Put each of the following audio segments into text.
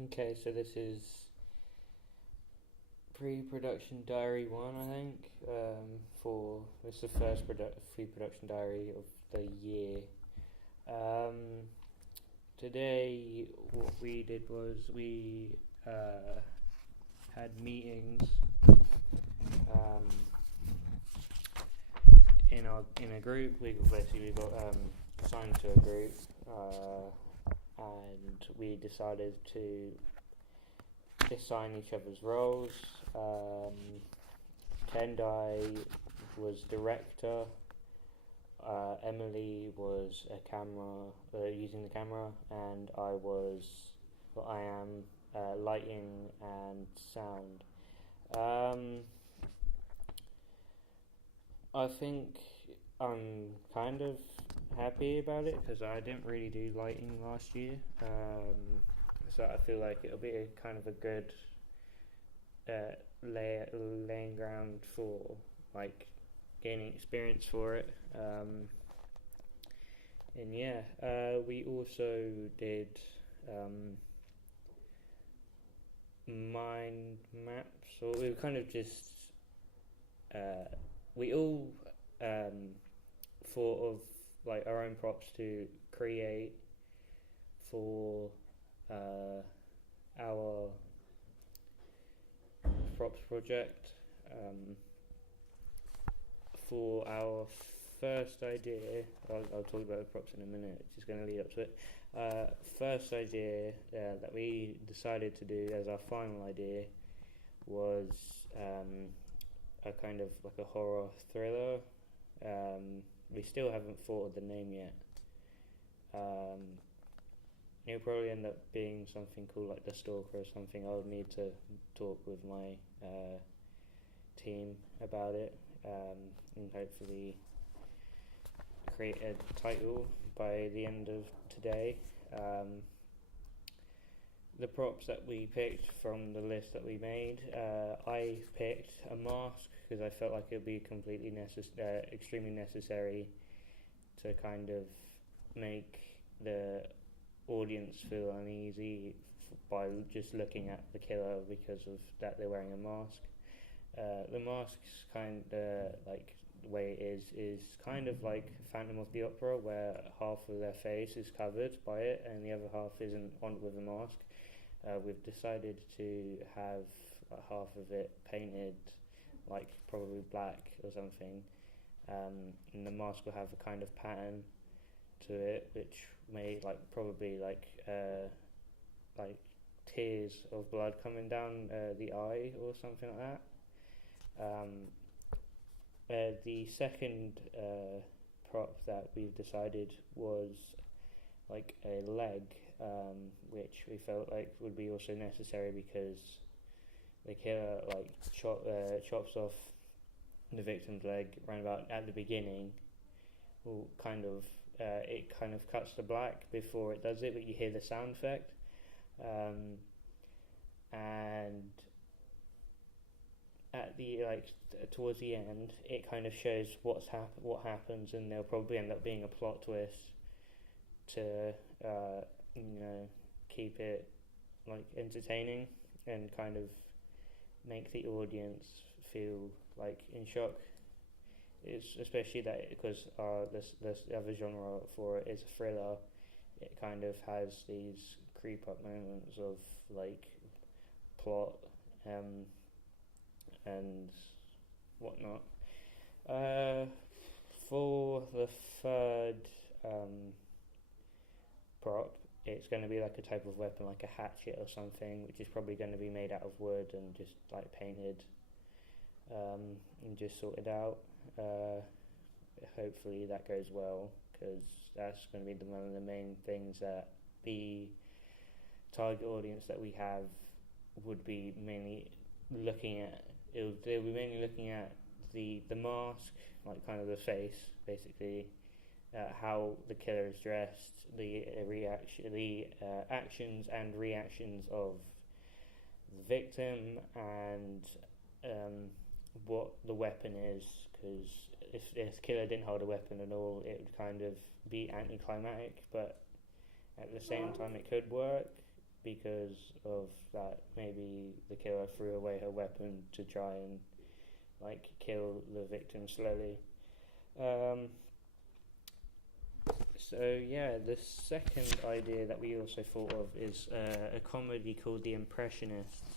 Okay, so this is pre-production diary one, I think. For This is the first pre-production diary of the year. Um, Today, what we did was we had meetings um, in a group. We got assigned to a group, and we decided to assign each other's roles. Tendai was director. Emily was using the camera, and I am lighting and sound. Um, I think I'm kind of happy about it because I didn't really do lighting last year. So I feel like it'll be kind of a good uh, laying ground for like gaining experience for it. And yeah, we also did um, mind maps, or we were kind of just we all um, thought of like our own props to create for our props project. For our first idea, I'll talk about the props in a minute, it's just going to lead up to it. First idea that we decided to do as our final idea was a kind of like a horror thriller. We still haven't thought of the name yet. Um, it'll probably end up being something called like The Stalker or something. I'll need to talk with my team about it, and hopefully create a title by the end of today. The props that we picked from the list that we made, I picked a mask because I felt like it would be extremely necessary to kind of make the audience feel uneasy by just looking at the killer because of that they're wearing a mask. The mask's kind of like the way it is kind of like Phantom of the Opera, where half of their face is covered by it and the other half isn't on with a mask. We've decided to have half of it painted like probably black or something, and the mask will have a kind of pattern to it, which may probably like tears of blood coming down the eye or something like that. The second prop that we've decided was like a leg, which we felt like would be also necessary because the killer chops off the victim's leg round about at the beginning. Will kind of it kind of cuts to black before it does it, but you hear the sound effect, and at the towards the end, it kind of shows what happens, and there'll probably end up being a plot twist to keep it like entertaining and kind of make the audience feel like in shock. It's especially that because this other genre for it is a thriller. It kind of has these creep up moments of like plot and whatnot. Uh, for the third prop, it's going to be like a type of weapon, like a hatchet or something, which is probably going to be made out of wood and just like painted and just sorted out. Hopefully that goes well because that's going to be one of the main things that the target audience that we have would be mainly looking at. They'll be mainly looking at the mask, like kind of the face, basically, how the killer is dressed, the actions and reactions of the victim, and what the weapon is. Because if the killer didn't hold a weapon at all, it would kind of be anticlimactic, but at the same time, it could work. because of that. Maybe the killer threw away her weapon to try and like kill the victim slowly. Um, so yeah, the second idea that we also thought of is a comedy called The Impressionists,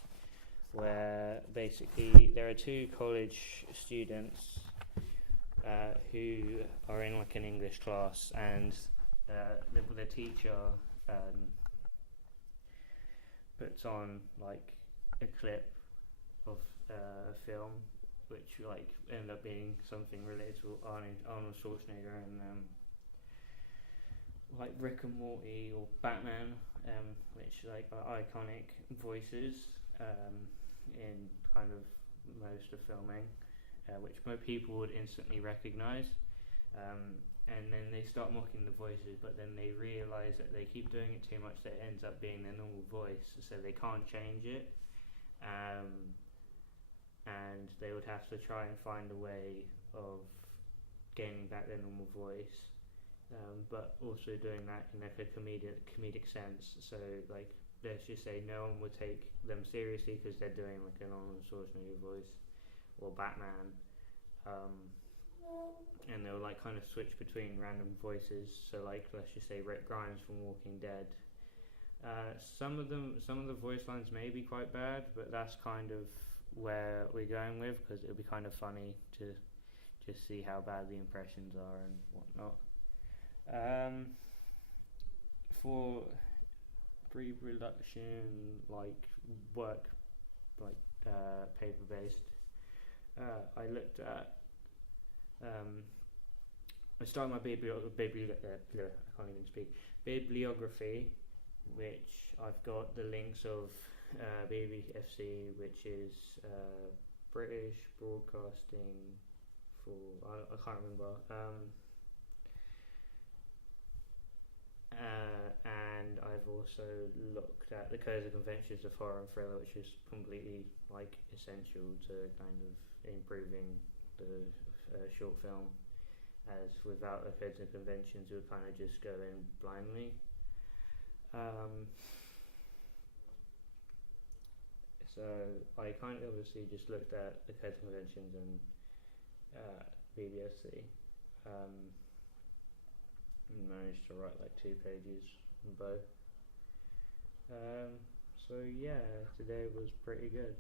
where basically there are two college students who are in like an English class, and the teacher puts on like a clip of a film which like ended up being something related to Arnold Schwarzenegger and like Rick and Morty or Batman, which like are iconic voices in kind of most of filming, which most people would instantly recognise. And then they start mocking the voices, but then they realise that they keep doing it too much that it ends up being their normal voice, so they can't change it. And they would have to try and find a way of gaining back their normal voice, but also doing that in like a comedic sense. So like, let's just say no one would take them seriously because they're doing like an Arnold Schwarzenegger voice or Batman, and they'll like kind of switch between random voices. So like, let's just say Rick Grimes from Walking Dead. Some of the voice lines may be quite bad, but that's kind of where we're going with, because it'll be kind of funny to just see how bad the impressions are and whatnot. For pre-production, like work, like paper based, I looked at. I started my I can't even speak. Bibliography, which I've got the links of BBFC, which is British Broadcasting for I can't remember. And I've also looked at the Codes and Conventions of Horror and Thriller, which is completely like essential to kind of improving the short film, as without the Codes and Conventions you would kind of just go in blindly. So I kind of obviously just looked at the Codes and Conventions and BBFC, and managed to write like 2 pages on both. So yeah, today was pretty good.